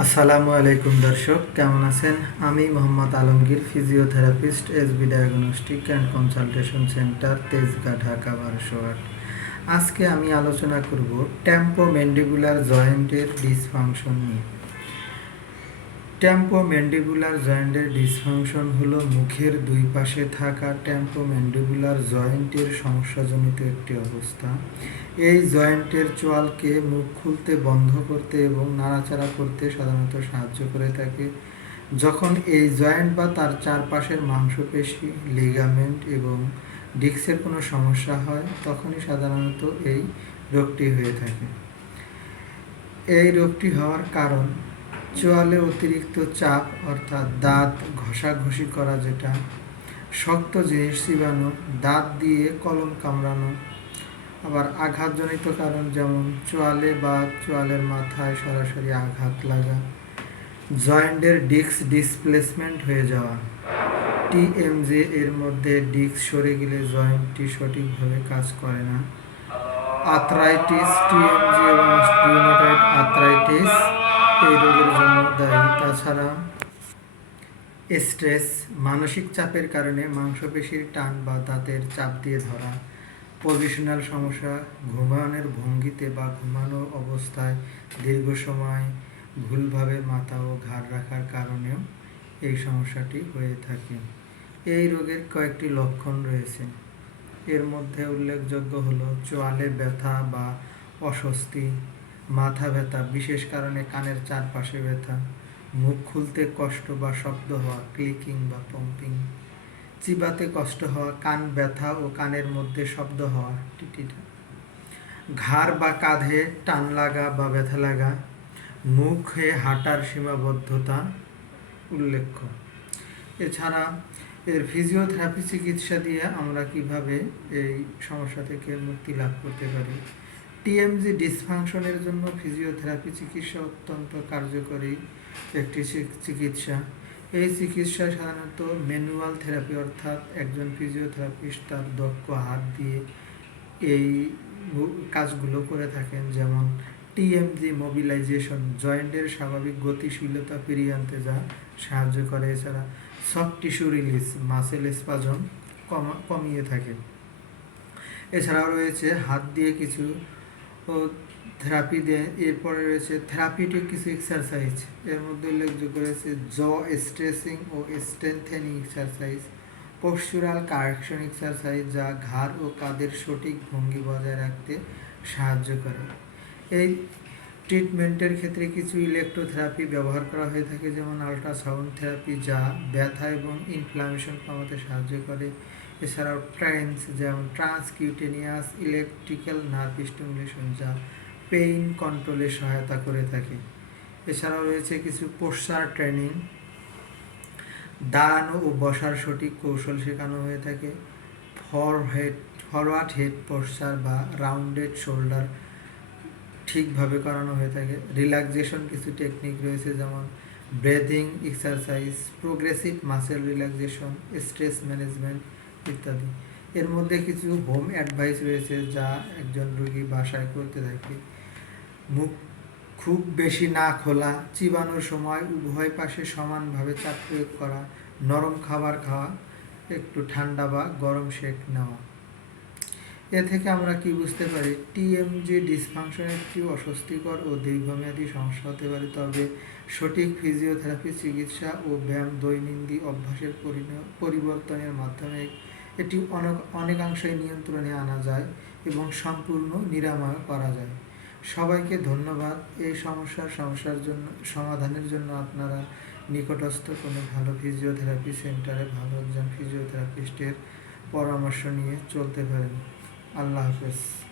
আসসালামু আলাইকুম দর্শক, কেমন আছেন? আমি Mohammad Alamgir physiotherapist S B diagnostic and consultation centre Tejgaon, Dhaka বারোশো আট আজকে আমি আলোচনা করব টেম্পো ম্যান্ডিবুলার জয়েন্টের ডিসফাংশন নিয়ে। ম্যান্ডিবুলার জয়েন্টের ডিসফাংশন হলো মুখের দুই পাশে থাকা ম্যান্ডিবুলার জয়েন্টের সমস্যাজনিত একটি অবস্থা। এই জয়েন্টের চোয়ালকে মুখ খুলতে বন্ধ করতে এবং নাড়াচাড়া করতে সাধারণত সাহায্য করে থাকে। যখন এই জয়েন্ট বা তার চারপাশের মাংসপেশি লিগামেন্ট এবং ডিস্কের কোনো সমস্যা হয়, তখনই সাধারণত এই রোগটি হয়ে থাকে। এই রোগটি হওয়ার কারণ চোয়ালে অতিরিক্ত চাপ, অর্থাৎ দাঁত ঘষাঘষি করা যেটা, শক্ত জিনিস চিবানো দাঁত দিয়ে কলম কামড়ানো, আবার আঘাতজনিত কারণ যেমন চোয়ালে বা চোয়ালের মাথায় সরাসরি আঘাত লাগা, জয়েন্টের ডিস্ক ডিসপ্লেসমেন্ট হয়ে যাওয়া। টিএমজে এর মধ্যে ডিস্ক সরে গেলে জয়েন্টটি সঠিকভাবে কাজ করে না। আর্থ্রাইটিস টিএমজি এবং রিউমাটয়েড আর্থ্রাইটিস। এই রোগের জন্য দায়ী তাছাড়া স্ট্রেস মানসিক চাপের কারণে মাংসপেশির টান বা দাঁতের চাপ দিয়ে ধরা পজিশনাল সমস্যা, ঘুমানোর ভঙ্গিতে বা ঘুমানো অবস্থায় দীর্ঘ সময় ভুলভাবে মাথা ও ঘাড় রাখার কারণেও এই সমস্যাটি হয়ে থাকে। এই রোগের কয়েকটি লক্ষণ রয়েছে। এর মধ্যে উল্লেখযোগ্য হলো চোয়ালে ব্যথা বা অস্বস্তি মাথা ব্যথা, বিশেষ কারণে কানের চারপাশে ব্যথা, মুখ খুলতে কষ্ট বা শব্দ হওয়া, ক্লিকিং বা পম্পিং, চিবাতে কষ্ট হওয়া, কান ব্যথা ও কানের মধ্যে শব্দ হওয়া, টিটিটা, ঘাড় বা কাঁধে টান লাগা বা ব্যথা লাগা, মুখে হাঁটার সীমাবদ্ধতা, উল্লেখ্য। এছাড়া এর ফিজিওথেরাপি চিকিৎসা দিয়ে আমরা কীভাবে এই সমস্যা থেকে মুক্তি লাভ করতে পারি? টিএমজি ডিসফাংশনের জন্য ফিজিওথেরাপি চিকিৎসা অত্যন্ত কার্যকরী একটি চিকিৎসা। এই চিকিৎসা সাধারণত ম্যানুয়াল থেরাপি অর্থাৎ একজন ফিজিওথেরাপিস্ট তার দক্ষ হাত দিয়ে এই কাজগুলো করে থাকেন। যেমন টিএমজি মোবিলাইজেশন জয়েন্টের স্বাভাবিক গতিশীলতা ফিরিয়ে আনতে যা সাহায্য করে। এছাড়া soft tissue release muscle spasm কমা, কমিয়ে থাকে। এছাড়াও রয়েছে হাত দিয়ে কিছু থেরাপি দেয়। এরপরে রয়েছে থেরাপিউটিক কিছু এক্সারসাইজ এর মধ্যে উল্লেখযোগ্য রয়েছে জ স্ট্রেসিং ও strengthening exercise postural correction exercise যা ঘাড় ও কাঁধের সঠিক ভঙ্গি বজায় রাখতে সাহায্য করে। এই ট্রিটমেন্টের ক্ষেত্রে কিছু ইলেকট্রোথেরাপি ব্যবহার করা হয়ে থাকে, যেমন আল্ট্রাসাউন্ড থেরাপি যা ব্যথা এবং ইনফ্লামেশন কমাতে সাহায্য করে। এছাড়াও ট্রেন্স যেমন ট্রান্সকিউটেনিয়াস ইলেকট্রিক্যাল নার্ভ স্টিমুলেশন যা পেইন কন্ট্রোলে সহায়তা করে থাকে। এছাড়াও রয়েছে কিছু পোস্টার ট্রেনিং। দাঁড়ানো ও বসার সঠিক কৌশল শেখানো হয়ে থাকে। For head forward head posture বা রাউন্ডেড শোল্ডার ঠিকভাবে করানো হয়ে থাকে। রিল্যাক্সেশন কিছু টেকনিক রয়েছে যেমন breathing exercise, progressive muscle relaxation, stress management ইত্যাদি। এর মধ্যে কিছু হোম অ্যাডভাইস রয়েছে যা একজন রোগী বাসায় করতে থাকে মুখ খুব বেশি না খোলা, চিবানোর সময় উভয় পাশে সমানভাবে চাপ প্রয়োগ করা, নরম খাবার খাওয়া, একটু ঠান্ডা বা গরম শেক নেওয়া। এ থেকে আমরা কি বুঝতে পারি? টিএমজি ডিসফাংশন একটি অস্বস্তিকর ও দীর্ঘমেয়াদী সমস্যা হতে পারে, তবে সঠিক ফিজিওথেরাপি চিকিৎসা ও ব্যায়াম দৈনন্দিন অভ্যাসের পরিবর্তনের মাধ্যমে এটি অনেক, অনেকাংশই নিয়ন্ত্রণে আনা যায় এবং সম্পূর্ণ নিরাময় করা যায়। সবাইকে ধন্যবাদ। এই সমস্যার সমস্যার জন্য, সমাধানের জন্য আপনারা নিকটস্থ কোনো ভালো ফিজিওথেরাপি সেন্টারে ভালো একজন ফিজিওথেরাপিস্টের পরামর্শ নিয়ে চলতে পারেন। আল্লাহ হাফেজ।